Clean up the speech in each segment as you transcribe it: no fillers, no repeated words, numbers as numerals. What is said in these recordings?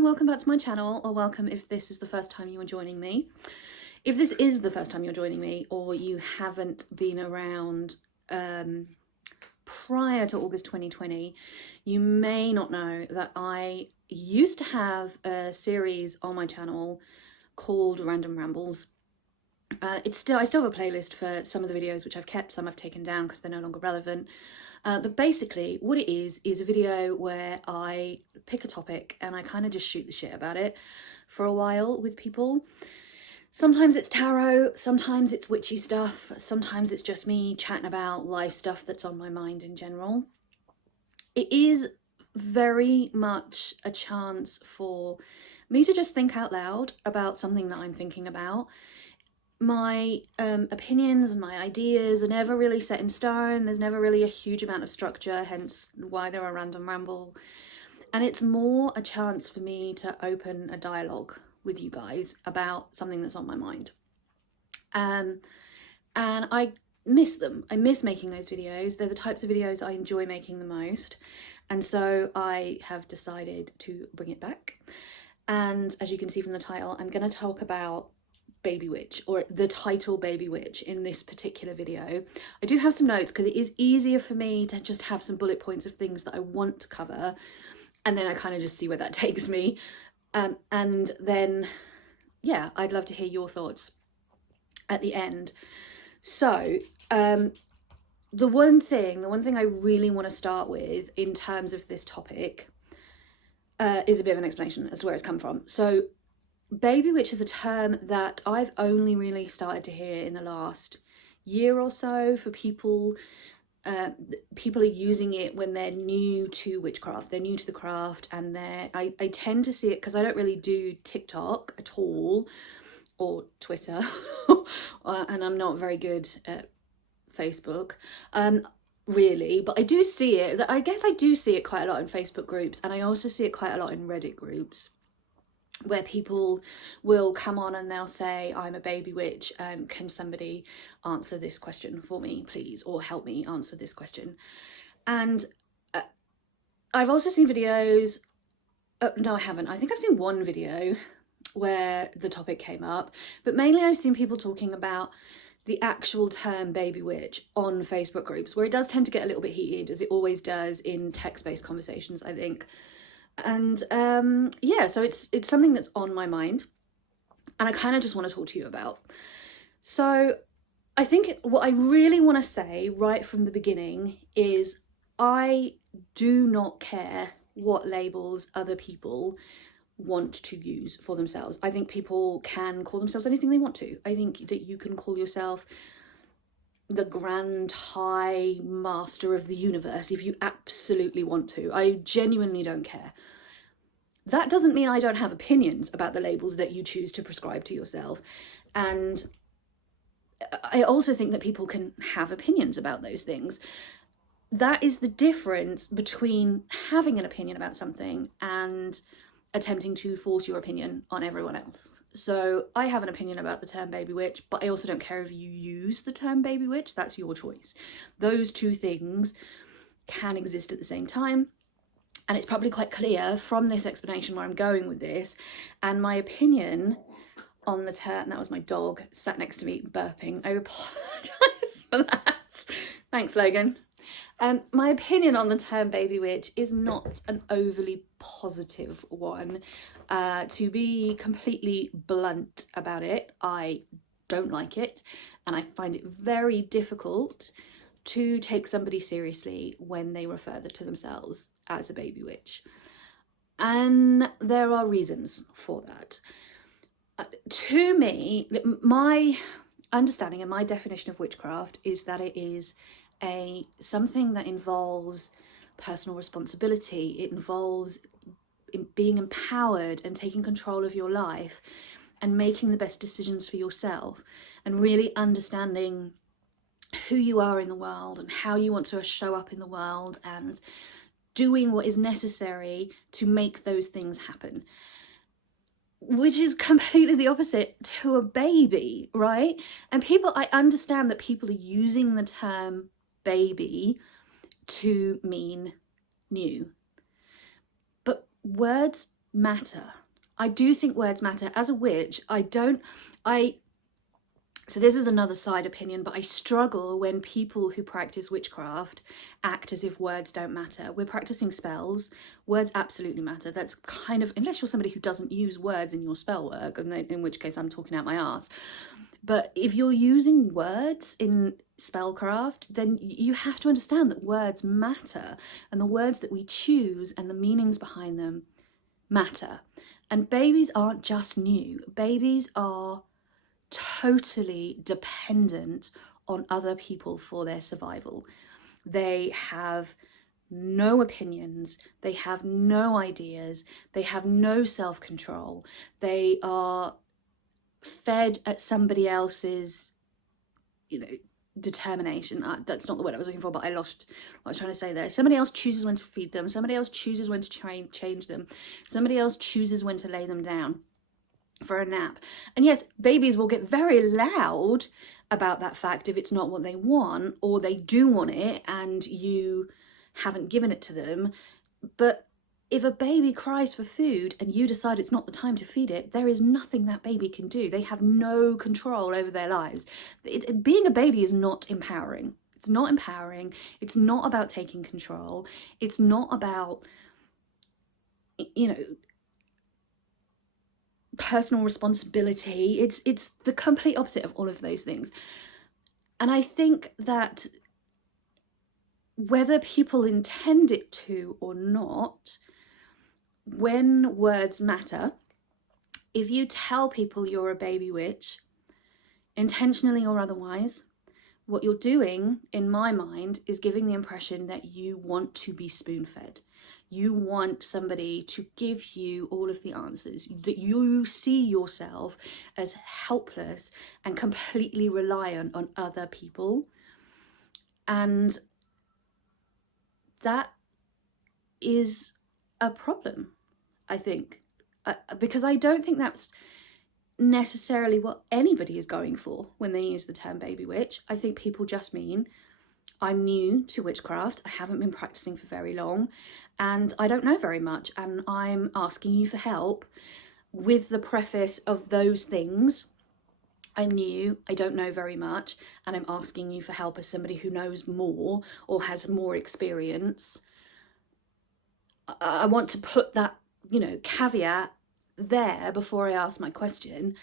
and welcome back to my channel, or welcome if this is the first time you are joining me. If this is the first time you're joining me, or you haven't been around prior to August 2020, you may not know that I used to have a series on my channel called Random Rambles. I still have a playlist for some of the videos which I've kept, some I've taken down because they're no longer relevant. But basically what it is a video where I pick a topic and I kind of just shoot the shit about it for a while with people. Sometimes it's tarot, sometimes it's witchy stuff, sometimes it's just me chatting about life stuff that's on my mind in general. It is very much a chance for me to just think out loud about something that I'm thinking about. My opinions and my ideas are never really set in stone. There's never really a huge amount of structure, hence why they're a random ramble. And it's more a chance for me to open a dialogue with you guys about something that's on my mind. And I miss them. I miss making those videos. They're the types of videos I enjoy making the most. And so I have decided to bring it back. And as you can see from the title, I'm going to talk about Baby Witch, or the title Baby Witch, in this particular video. I do have some notes because it is easier for me to just have some bullet points of things that I want to cover, and then I kind of just see where that takes me. And then, yeah, I'd love to hear your thoughts at the end. So, the one thing I really want to start with in terms of this topic is a bit of an explanation as to where it's come from. So, Baby Witch is a term that I've only really started to hear in the last year or so for people. People are using it when they're new to witchcraft, they're new to the craft, and I tend to see it because I don't really do TikTok at all, or Twitter, and I'm not very good at Facebook, really, but I do see it. I guess I do see it quite a lot in Facebook groups, and I also see it quite a lot in Reddit groups, where people will come on and they'll say, I'm a baby witch and can somebody answer this question for me, please, or help me answer this question. And I've also seen videos, no I haven't, I think I've seen one video where the topic came up, but mainly I've seen people talking about the actual term baby witch on Facebook groups, where it does tend to get a little bit heated, as it always does in text-based conversations, I think. And yeah, so it's something that's on my mind and I kind of just want to talk to you about. So I think what I really want to say right from the beginning is I do not care what labels other people want to use for themselves. I think people can call themselves anything they want to. I think that you can call yourself the grand high master of the universe if you absolutely want to. I genuinely don't care. That doesn't mean I don't have opinions about the labels that you choose to prescribe to yourself. And I also think that people can have opinions about those things. That is the difference between having an opinion about something and attempting to force your opinion on everyone else. So I have an opinion about the term baby witch, but I also don't care if you use the term baby witch. That's your choice. Those two things can exist at the same time. And it's probably quite clear from this explanation where I'm going with this. And my opinion on the term, that was my dog sat next to me burping. I apologise for that. Thanks, Logan. My opinion on the term baby witch is not an overly positive one. To be completely blunt about it, I don't like it, and I find it very difficult to take somebody seriously when they refer to themselves as a baby witch. And there are reasons for that. To me, my understanding and my definition of witchcraft is that it is something that involves personal responsibility. It involves being empowered and taking control of your life and making the best decisions for yourself, and really understanding who you are in the world and how you want to show up in the world, and doing what is necessary to make those things happen. Which is completely the opposite to a baby, right? And I understand that people are using the term baby to mean new. But words matter. I do think words matter. As a witch, so this is another side opinion, but I struggle when people who practice witchcraft act as if words don't matter. We're practicing spells. Words absolutely matter. That's kind of, unless you're somebody who doesn't use words in your spell work, in which case I'm talking out my ass. But if you're using words in spellcraft, then you have to understand that words matter, and the words that we choose and the meanings behind them matter. And babies aren't just new. Babies are totally dependent on other people for their survival. They have no opinions, they have no ideas, they have no self-control. They are fed at somebody else's, determination. That's not the word I was looking for, but I lost what I was trying to say there. Somebody else chooses when to feed them, somebody else chooses when to change them, somebody else chooses when to lay them down for a nap. And yes, babies will get very loud about that fact if it's not what they want, or they do want it and you haven't given it to them. But if a baby cries for food and you decide it's not the time to feed it, there is nothing that baby can do. They have no control over their lives. Being a baby is not empowering. It's not empowering. It's not about taking control. It's not about, personal responsibility. It's the complete opposite of all of those things. And I think that whether people intend it to or not, when words matter, if you tell people you're a baby witch, intentionally or otherwise, what you're doing, in my mind, is giving the impression that you want to be spoon-fed. You want somebody to give you all of the answers, that you see yourself as helpless and completely reliant on other people. And that is a problem, I think, because I don't think that's necessarily what anybody is going for when they use the term baby witch. I think people just mean, I'm new to witchcraft, I haven't been practicing for very long, and I don't know very much, and I'm asking you for help, with the preface of those things. I'm new, I don't know very much, and I'm asking you for help as somebody who knows more or has more experience. I want to put that, caveat there before I ask my question.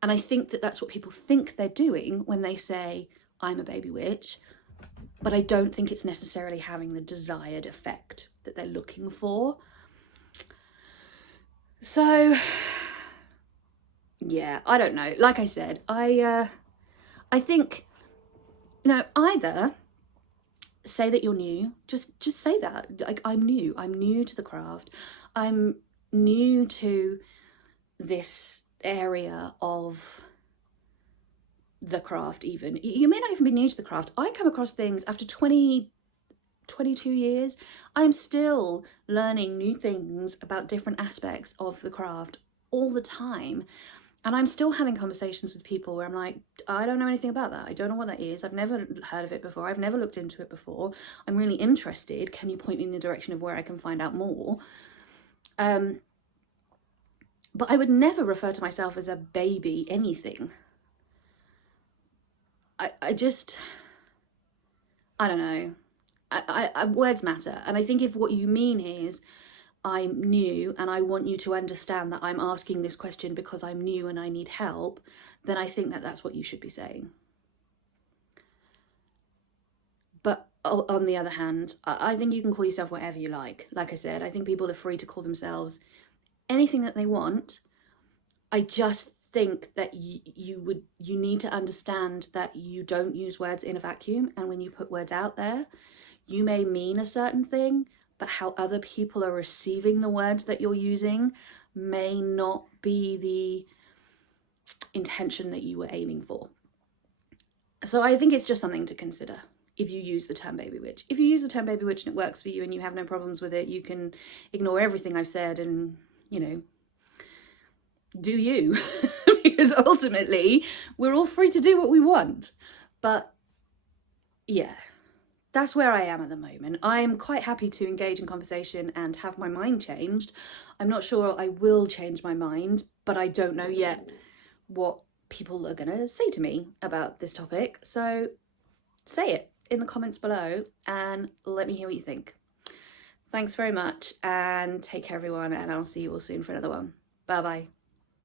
And I think that that's what people think they're doing when they say, I'm a baby witch. But I don't think it's necessarily having the desired effect that they're looking for. So, yeah, I don't know. Like I said, I think, either say that you're new, just say that. Like, I'm new to the craft. I'm new to this area of the craft. Even you may not even be new to the craft. I come across things after 22 years. I'm still learning new things about different aspects of the craft all the time, and I'm still having conversations with people where I'm like, I don't know anything about that. I don't know what that is. I've never heard of it before. I've never looked into it before. I'm really interested. Can you point me in the direction of where I can find out more? But I would never refer to myself as a baby anything. I don't know. Words matter. And I think if what you mean is, I'm new and I want you to understand that I'm asking this question because I'm new and I need help, then I think that that's what you should be saying. But on the other hand, I think you can call yourself whatever you like. Like I said, I think people are free to call themselves anything that they want. I just think that you need to understand that you don't use words in a vacuum, and when you put words out there, you may mean a certain thing, but how other people are receiving the words that you're using may not be the intention that you were aiming for. So I think it's just something to consider if you use the term baby witch. If you use the term baby witch and it works for you and you have no problems with it, you can ignore everything I've said and, do you. Because ultimately, we're all free to do what we want. But yeah, that's where I am at the moment. I'm quite happy to engage in conversation and have my mind changed. I'm not sure I will change my mind, but I don't know yet what people are gonna say to me about this topic. So say it in the comments below and let me hear what you think. Thanks very much and take care everyone, and I'll see you all soon for another one. Bye bye.